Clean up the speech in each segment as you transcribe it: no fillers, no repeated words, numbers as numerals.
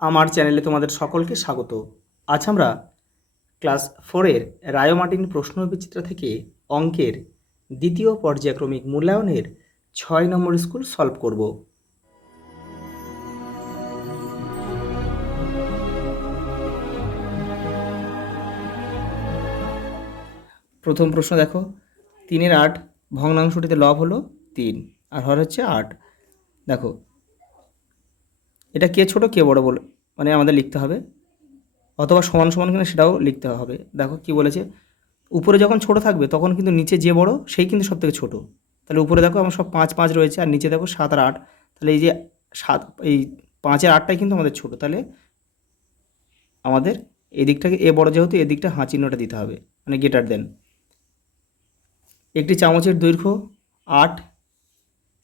আমার চ্যানেলে তোমাদের সকলকে স্বাগত। আজ আমরা ক্লাস 4-এর রায় মার্টিন প্রশ্নবিচিত্র থেকে অঙ্কের দ্বিতীয় পর্যায়ক্রমিক মূল্যায়নের 6 নম্বর স্কুল সলভ করব। প্রথম প্রশ্ন দেখো, 3-এর 8 ভগ্নাংশটিতে লব হলো 3 আর হর হচ্ছে 8। দেখো এটা কে ছোট কে বড় বলে মানে আমাদের লিখতে হবে, অথবা সমান সমান কিনা সেটাও লিখতে হবে। দেখো কি বলেছে, উপরে যখন ছোট থাকবে তখন কিন্তু নিচে যে বড় সেই কিন্তু সব থেকে ছোটো। তাহলে উপরে দেখো আমার সব 5 5 রয়েছে আর নিচে দেখো 7 আর 8, তাহলে এই যে 7 এই 5-এর 8টাই কিন্তু আমাদের ছোট। তাহলে আমাদের এই দিকটাকে এ বড়, যেহেতু এদিকটা হাঁ চিহ্নটা দিতে হবে, মানে গ্রেটার দেন। একটি চামচের দৈর্ঘ্য 8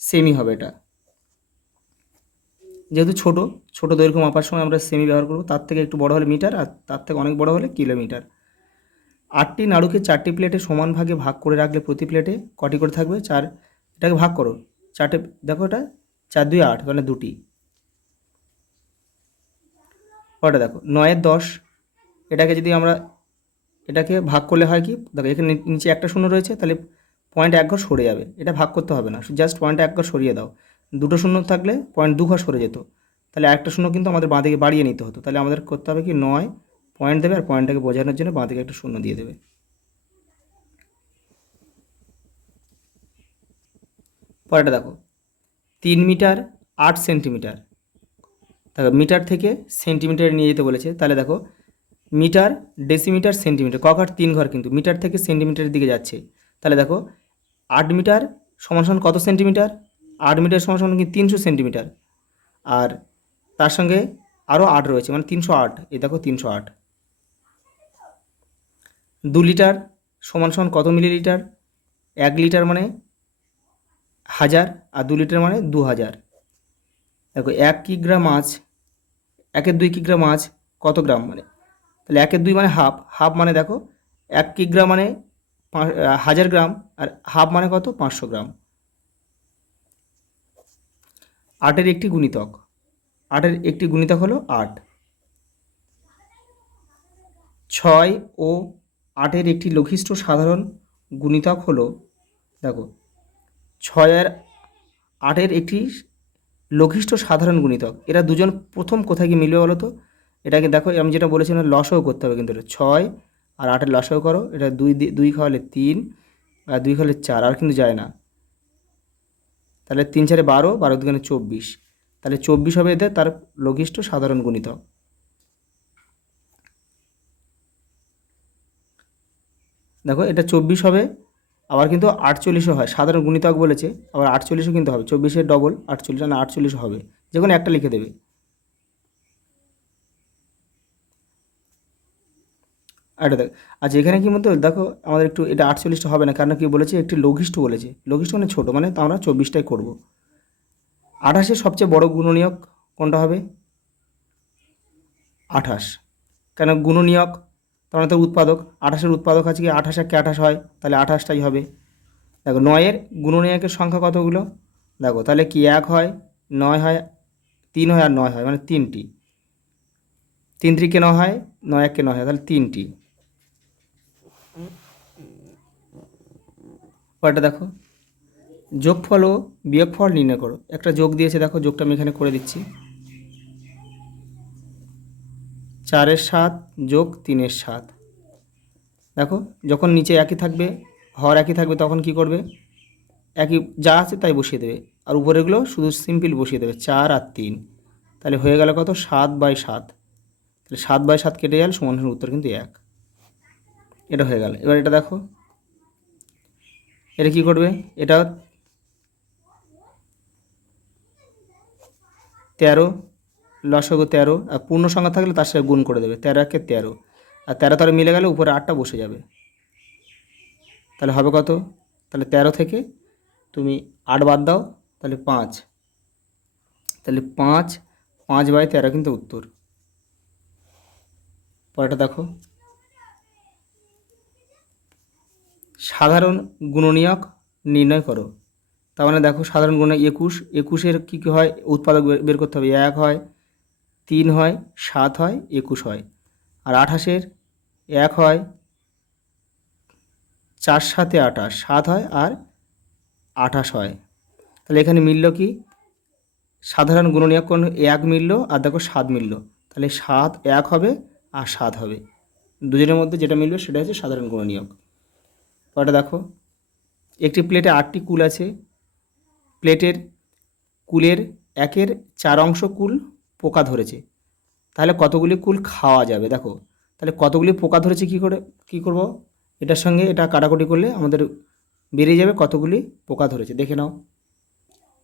সেমি হবে। এটা যেহেতু ছোট ছোট দৈর্ঘ্য মাপার সময় আমরা সেমি ব্যবহার করব, তার থেকে একটু বড় হলে মিটার আর তার থেকে অনেক বড় হলে কিলোমিটার। 8টি নাড়ুকে 4টি প্লেটে সমান ভাগে ভাগ করে রাখলে প্রতি প্লেটে কটি করে থাকবে? 4। এটাকে ভাগ করো 4টে, দেখো এটা 4 2 8 মানে 2টি। ওটা দেখো 9-এর 10, এটাকে যদি আমরা এটাকে ভাগ করলে হয় কি, দেখো এখানে নিচে একটা শূন্য রয়েছে, তাহলে পয়েন্ট 1 ঘর সরে যাবে। এটা ভাগ করতে হবে না, জাস্ট পয়েন্ট 1 ঘর সরিয়ে দাও। দুটো শূন্য থাকলে পয়েন্ট 2 ঘর সরে যেত, তাহলে একটা শূন্য কিন্তু আমাদের বাঁ দিকে বাড়িয়ে নিতে হতো। তাহলে আমাদের করতে হবে কি, 9 পয়েন্ট দেবে আর পয়েন্টটাকে বোঝানোর জন্য বাঁ দিকে একটা শূন্য দিয়ে দেবে। পরেরটা দেখো 3 মিটার 8 সেন্টিমিটার। দেখো মিটার থেকে সেন্টিমিটারে নিয়ে যেতে বলেছে, তাহলে দেখো মিটার ডেসিমিটার সেন্টিমিটার, ক ঘর 3 ঘর কিন্তু মিটার থেকে সেন্টিমিটারের দিকে যাচ্ছে। তাহলে দেখো 8 মিটার সমান সমান কত সেন্টিমিটার? 8 মিটার সমান সমান কি 300 সেন্টিমিটার, আর তার সঙ্গে আরও 8 রয়েছে মানে 308। এই দেখো 308। 2 লিটার সমান সমান কত মিলিলিটার? 1 লিটার মানে 1000 আর 2 লিটার মানে 2000। দেখো 1 কিগ্রা মাছ, 1-এর 2 কিগ্রা মাছ কত গ্রাম? মানে তাহলে 1-এর 2 মানে হাফ, হাফ মানে দেখো 1 কিগ্রা মানে 1000 গ্রাম আর হাফ মানে কত? 500 গ্রাম। 8-এর একটি গুণিতক, 8-এর একটি গুণিতক হলো 8। 6 ও 8-এর একটি লঘিষ্ঠ সাধারণ গুণিতক হলো, দেখো 6 আর 8-এর একটি লঘিষ্ঠ সাধারণ গুণিতক, এরা দুজন প্রথম কোথায় গিয়ে মিলবে বলো তো? এটাকে দেখো আমি যেটা বলেছিলাম লসাও করতে হবে, কিন্তু এটা 6 আর 8-এর লসাও করো, এটা 2 খাওয়ালে 3 আর 2 খাওয়ালে 4, আর কিন্তু যায় না। তাহলে 3 4 12, 12 2 24, তাহলে 24 হবে এদের তার লঘিষ্ঠ সাধারণ গুণিতক। দেখো এটা 24 হবে, আবার কিন্তু 48ও হয়, সাধারণ গুণিতক বলেছে, আবার 48ও কিন্তু হবে, 24-এর ডবল 48 না 48ও হবে, যে কোনো একটা লিখে দেবে। এটা দেখ, আচ্ছা এখানে কি মতো দেখো আমাদের একটু এটা 48টা হবে না, কারণ কি বলেছে একটি লঘিষ্ঠ বলেছে, লঘিষ্ঠ মানে ছোটো, মানে তো আমরা 24টাই করবো। 28-এর সবচেয়ে বড় গুণনীয়ক কোনটা হবে? 28, কেন গুণনীয়ক তার মানে তো উৎপাদক, 28-এর উৎপাদক আছে কি 28 একে 28 হয়, তাহলে 28টাই হবে। দেখো 9-এর গুণনীয়কের সংখ্যা কতগুলো? দেখো তাহলে কি 1 হয়, 9 হয়, 3 হয় আর 9 হয়, মানে 3টি। 3 3-কে 9 হয়, 9 1-কে 9 হয়, তাহলে 3টি। পরেরটা দেখো যোগফল ও বিয়োগফল নির্ণয় করো। একটা যোগ দিয়েছে, দেখো যোগটা আমি এখানে করে দিচ্ছি। 4-এর 7 যোগ 3-এর 7। দেখো যখন নিচে একই থাকবে, হর একই থাকবে, তখন কি করবে? একই যা আছে তাই বসিয়ে দেবে, আর উপরেগুলো শুধু সিম্পল বসিয়ে দেবে 4 আর 3। তাহলে হয়ে গেল কত? 7/7। তাহলে 7/7 কেটে গেল, সমান সমান উত্তর কিন্তু 1। এটা হয়ে গেল। এবার এটা দেখো, এটা কি করবে? এটা 13, লসাগু 13, আর পূর্ণ সংখ্যা থাকলে তার সাথে গুণ করে দেবে, 13 একে 13, আর 13 তারা মিলে গেলে উপরে 8টা বসে যাবে। তাহলে হবে কত? তাহলে 13 থেকে তুমি 8 বাদ দাও, তাহলে 5, তাহলে 5/13 কিন্তু উত্তর। পরেরটা দেখো সাধারণ গুণনীয়ক নির্ণয় করো। তার মানে দেখো সাধারণ গুণনীয়ক 21, 21-এর কী কী হয়? উৎপাদক বের করতে হবে, 1 হয়, 3 হয়, 7 হয়, 21 হয়। আর 28-এর 1 হয়, 4 7-এ 28, 7 হয় আর 28 হয়। তাহলে এখানে মিলল কি, সাধারণ গুণনীয়ক কোণ 1 মিলল আর দেখো 7 মিলল, তাহলে 7 1 হবে আর 7 হবে, দুজনের মধ্যে যেটা মিলবে সেটা হচ্ছে সাধারণ গুণনীয়ক। পরেরটা দেখো, একটি প্লেটে 8টি কুল আছে। প্লেটের কুলের 1/4 অংশ কুল পোকা ধরেছে, তাহলে কতগুলি কুল খাওয়া যাবে? দেখো তাহলে কতগুলি পোকা ধরেছে কী করব, এটার সঙ্গে এটা কাটাকুটি করলে আমাদের বেরিয়ে যাবে কতগুলি পোকা ধরেছে। দেখে নাও,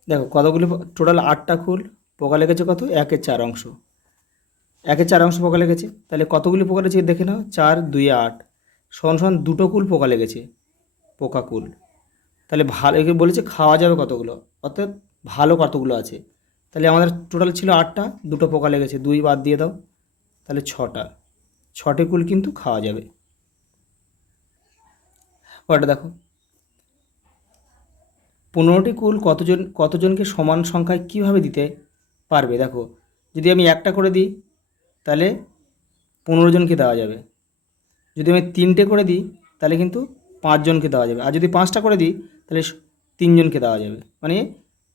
দেখো কতগুলি, টোটাল 8টা কুল, পোকা লেগেছে কত, 1/4 অংশ, 1/4 অংশ পোকা লেগেছে, তাহলে কতগুলি পোকা লেগেছে দেখে নাও, 4 2 8 সমান সমান 2টো কুল পোকা লেগেছে, পোকা কুল। তাহলে ভালো, একে বলেছে খাওয়া যাবে কতগুলো, অর্থাৎ ভালো কতগুলো আছে। তাহলে আমাদের টোটাল ছিল 8টা, 2টো পোকা লেগেছে, 2 বাদ দিয়ে দাও, তাহলে 6টি কুল কিন্তু খাওয়া যাবে। পরেরটা দেখো, 15টি কুল কতজনকে সমান সংখ্যায় কীভাবে দিতে পারবে? দেখো যদি আমি একটা করে দিই তাহলে 15 জনকে দেওয়া যাবে, যদি আমি 3টে করে দিই তাহলে কিন্তু 5 জনকে দেওয়া যাবে, আর যদি 5টা করে দিই তাহলে 3 জনকে দেওয়া যাবে, মানে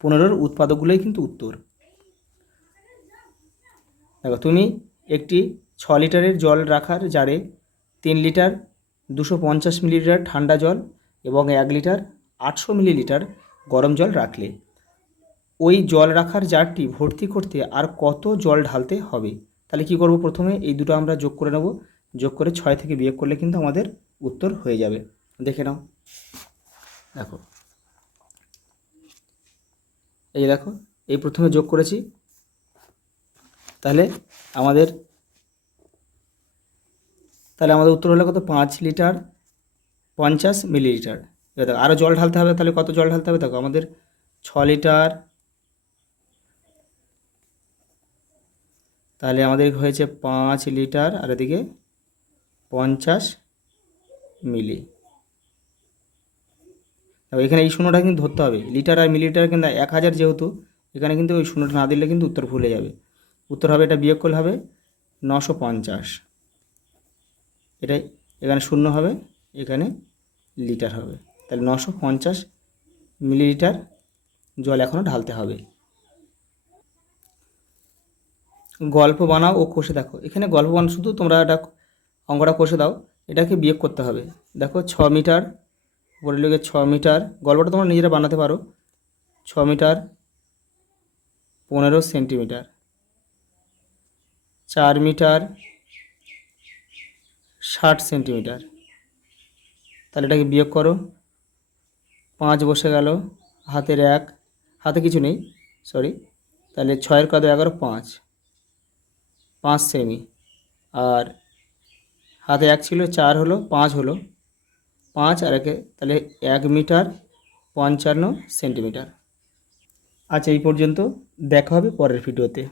15-র উৎপাদকগুলোই কিন্তু উত্তর। দেখো তুমি একটি 6 লিটারের জল রাখার জারে 3 লিটার 250 মিলিলিটার ঠান্ডা জল এবং 1 লিটার 800 মিলিলিটার গরম জল রাখলে, ওই জল রাখার জারটি ভর্তি করতে আর কত জল ঢালতে হবে? তাহলে কি করব, প্রথমে এই দুটো আমরা যোগ করে নেব, যোগ করে 6 থেকে বিয়োগ করলে কিন্তু আমাদের উত্তর হয়ে যাবে। দেখে নাও, দেখো এই দেখো, এই প্রথমে যোগ করেছি, তাহলে আমাদের উত্তর হলো কত, 5 লিটার 50 মিলিলিটার। এবার দেখো আরও জল ঢালতে হবে, তাহলে কত জল ঢালতে হবে? দেখো আমাদের 6 লিটার, তাহলে আমাদের হয়েছে 5 লিটার আর এদিকে 50 মিলি। দেখো এখানে এই শূন্যটা কিন্তু ধরতে হবে, লিটার আর মিলিলিটার কিন্তু 1000 যেহেতু, এখানে কিন্তু ওই শূন্যটা না দিলে কিন্তু উত্তর ভুলে যাবে। উত্তর হবে, এটা বিয়োগ করলে হবে 950, এটাই এখানে শূন্য হবে, এখানে লিটার হবে, তাহলে 950 মিলিলিটার জল এখনও ঢালতে হবে। গল্প বানাও ও কষে দেখো, এখানে গল্প বানাও, শুধু তোমরা এটা অঙ্কটা কষে দাও, এটাকে বিয়োগ করতে হবে। দেখো 6 মিটার, উপরে লিখে 6 মিটার, গল্পটা তোমরা নিজেরা বানাতে পারো, 6 মিটার 15 সেন্টিমিটার, 4 মিটার 60 সেন্টিমিটার, তাহলে এটাকে বিয়োগ করো, 5 বসে গেল, হাতের 1, হাতে কিছু নেই, সরি, তাহলে 6 কত 11, 5 সেমি, আর হাতে 1 ছিল, 4 হলো, 5 হলো, 5 আর 1, তাহলে 1 মিটার 55 সেন্টিমিটার। আচ্ছা এই পর্যন্ত, দেখা হবে পরের ভিডিওতে।